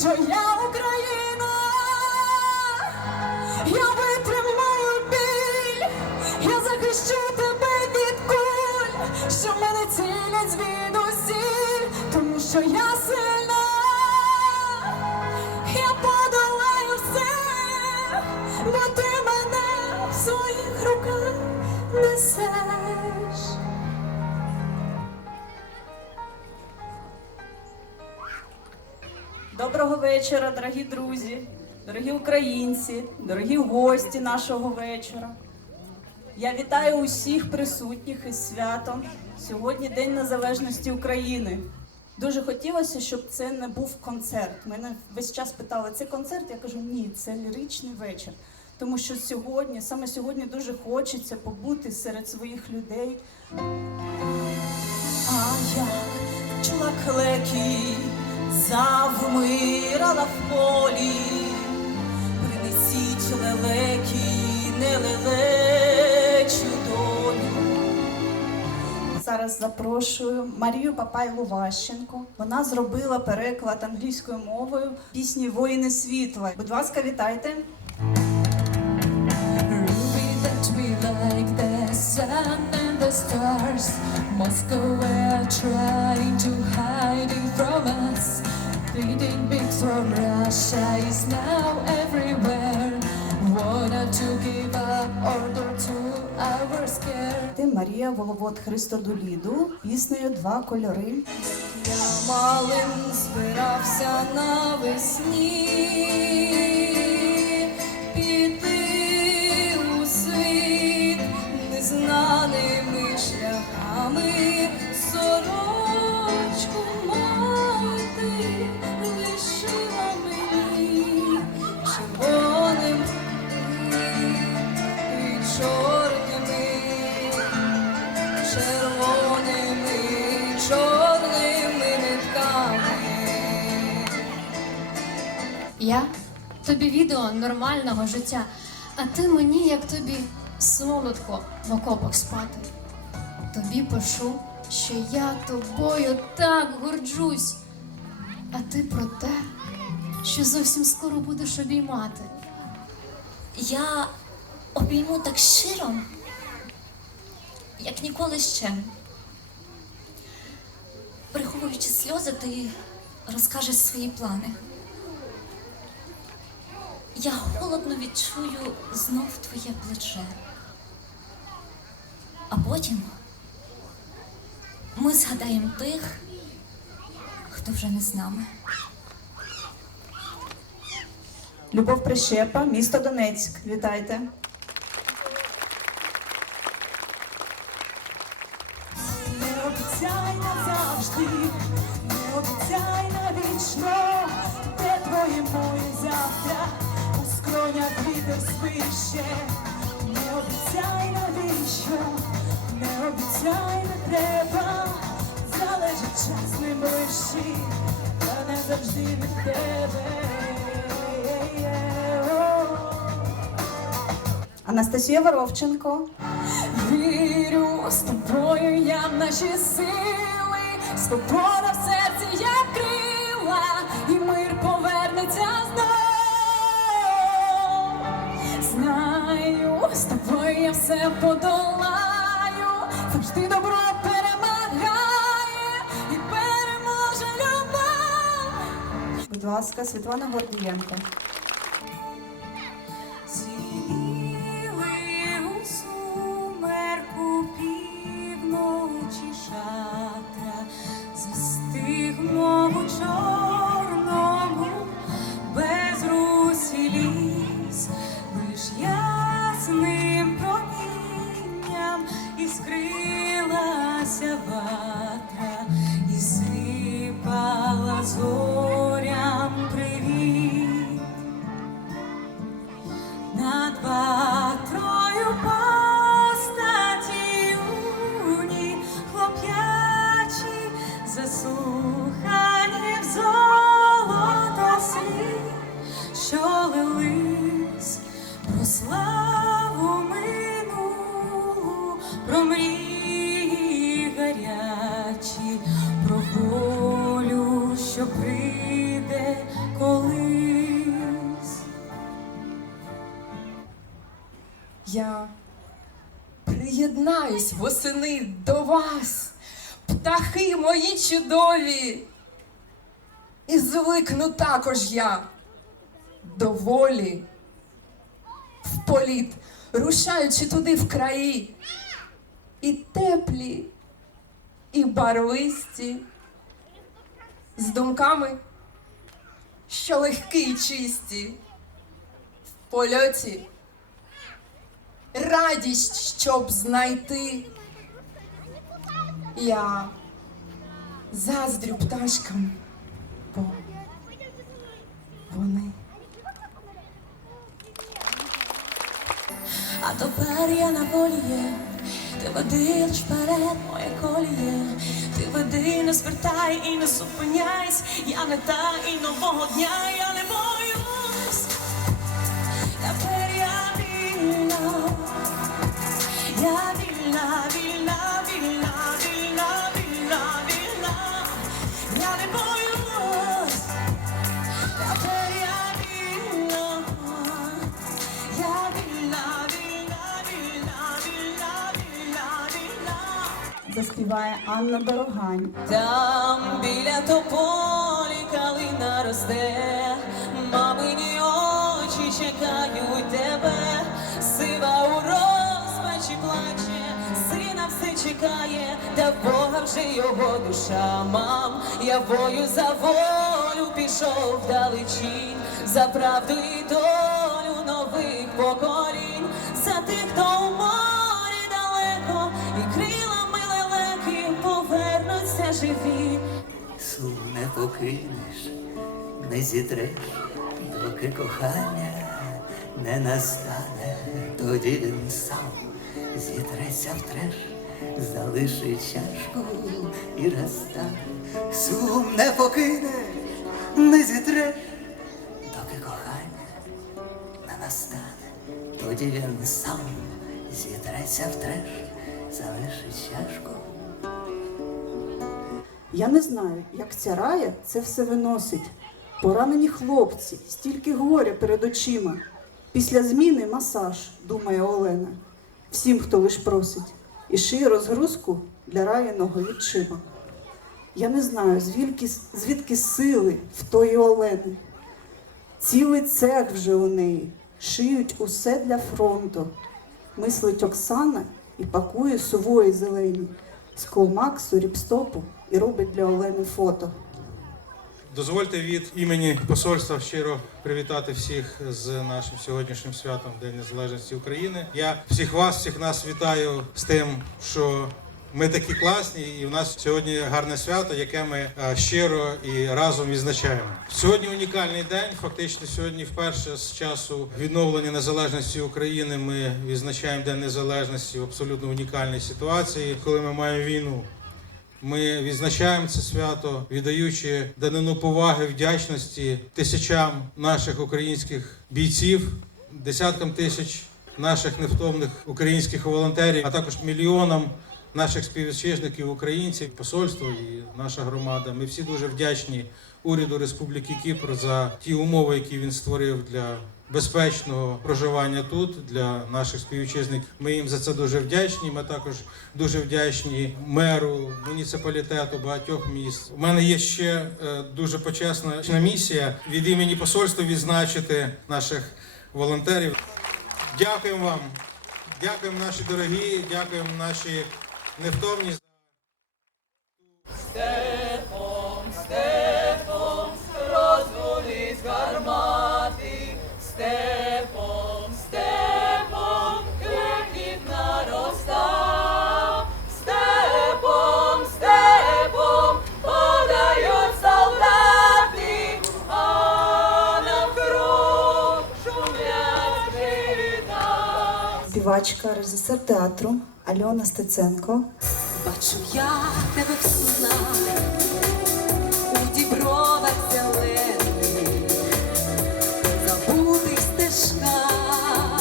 що я Україна, я витримаю біль, я захищу тебе від куль, що мене цілять звідусіль, тому що я. Доброго вечора, дорогі друзі, дорогі українці, дорогі гості нашого вечора. Я вітаю усіх присутніх із святом. Сьогодні День Незалежності України. Дуже хотілося, щоб це не був концерт. Мене весь час питали, це концерт. Я кажу, ні, це ліричний вечір. Тому що сьогодні, саме сьогодні, дуже хочеться побути серед своїх людей. А як чула клекіт завмирала в полі, принесіть лелекі, не лелечу долю. Зараз запрошую Марію Папайлу Ващенко. Вона зробила переклад англійською мовою пісні Воїни світла. Будь ласка, вітайте. sun and the stars. Moscow, we're trying to hide it from us. Leading big from Russia is now everywhere. Wanted to give up order to our scare. Ти Марія Воловод Христодуліду піснею Два кольори. Я малим збирався навесні. Піти у незнаними шляхами сорочку лишила мені червоним і чорними, червоними і чорними нитками. Я тобі відео нормального життя, а ти мені, як тобі, солодко в окопах спати. Тобі пишу, що я тобою так горджусь а ти про те, що зовсім скоро будеш обіймати. Я обійму так щиро, як ніколи ще. Приховуючи сльози, ти розкажеш свої плани. Я холодно відчую знов твоє плече. А потім ми згадаємо тих хто вже не з нами. Любов Прищепа, місто Донецьк. Вітайте. Не обіцяй назавжди, не обіцяй на вічно, де твоє моє завтра у скронях вітер спище, не обіцяй навіщо, не обіцяй пиши, та не завжди від тебе. Анастасія Воровченко. Вірю з тобою я в наші сили, свобода в серці як крила, і мир повернеться знов. Знаю, з тобою я все подолаю. будь ласка, Світлана Гордієнко. Я приєднаюсь восени до вас, птахи мої чудові, і звикну також я до волі в політ, рушаючи туди в краї, і теплі, і барвисті, з думками, що легкі й чисті в польоті радість, щоб знайти. Я заздрю пташкам, бо вони. А тепер я на волі є, ти веди вперед, моє коліє, ти веди, не звертай і не зупиняйся. я не та і нового дня, я не бою. співає Анна Дорогань. Там біля тополі калина росте, мамині очі чекають тебе, сива у розпачі плаче, сина все чекає, та Бога вже його душа. Мам, я вою за волю пішов вдалечі, за правду і долю нових поколінь. живі, сум не покинеш, не зітреш, доки кохання не настане, тоді він сам зітреться втреш, залишить чашку і розстане. Сум не покинеш, не зітреш, доки кохання не настане, тоді він сам зітреться втреш, залишить чашку. Я не знаю, як ця рая це все виносить. Поранені хлопці, стільки горя перед очима. Після зміни масаж, думає Олена, всім, хто лиш просить, і шиє розгрузку для раєного відчима. Я не знаю, звідки, звідки сили в тої Олени. Цілий цех вже у неї, шиють усе для фронту, мислить Оксана і пакує сувої зелені з колмаксу, ріпстопу і робить для Олени фото. Дозвольте від імені посольства щиро привітати всіх з нашим сьогоднішнім святом День Незалежності України. Я всіх вас, всіх нас вітаю з тим, що ми такі класні, і в нас сьогодні гарне свято, яке ми е, щиро і разом відзначаємо. Сьогодні унікальний день. Фактично, сьогодні, вперше з часу відновлення незалежності України, ми відзначаємо День незалежності в абсолютно унікальній ситуації, коли ми маємо війну. Ми відзначаємо це свято, віддаючи данину поваги вдячності тисячам наших українських бійців, десяткам тисяч наших невтомних українських волонтерів, а також мільйонам наших співвітчизників, українців, посольство і наша громада. Ми всі дуже вдячні уряду Республіки Кіпр за ті умови, які він створив для безпечного проживання тут для наших співвітчизників. Ми їм за це дуже вдячні. Ми також дуже вдячні меру, муніципалітету багатьох міст. У мене є ще е, дуже почесна місія від імені посольства відзначити наших волонтерів. Дякуємо вам. Дякуємо наші дорогі, дякуємо наші невтомність. Степом, степом, розволіть гармати, степом, степом, клекіт наростав, степом, степом, подають солдати, а нам кров шумлять літа. Співачка, режисер театру. Альона Стеценко. Бачу я тебе в снах, у дібровах зелених, забутих стежках,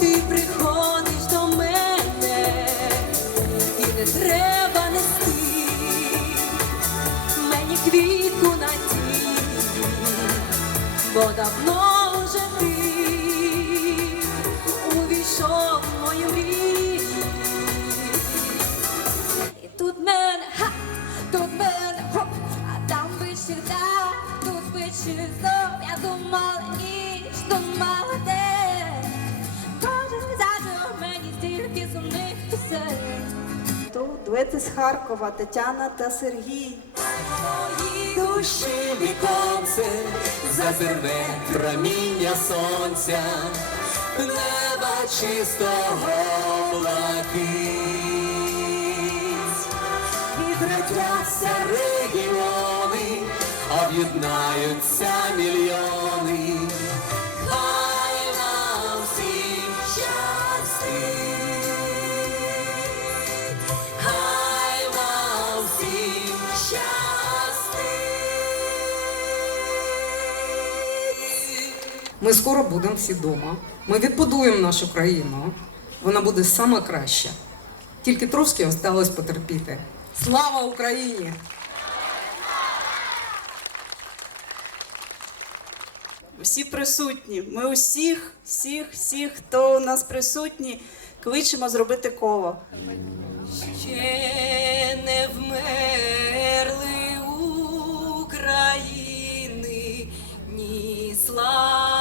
ти приходиш до мене, і не треба нести мені квітку надії, бо давно. Маргарити з Харкова, Тетяна та Сергій. Душі віконце, зазирне проміння сонця, неба чистого блакить. Відродяться регіони, об'єднаються мільйони. Ми скоро будемо всі вдома. Ми відбудуємо нашу країну. Вона буде саме краща. Тільки трошки осталось потерпіти. Слава Україні! Всі присутні. Ми усіх, всіх, всіх, хто у нас присутні, кличемо зробити коло. Ще не вмерли України, ні слава.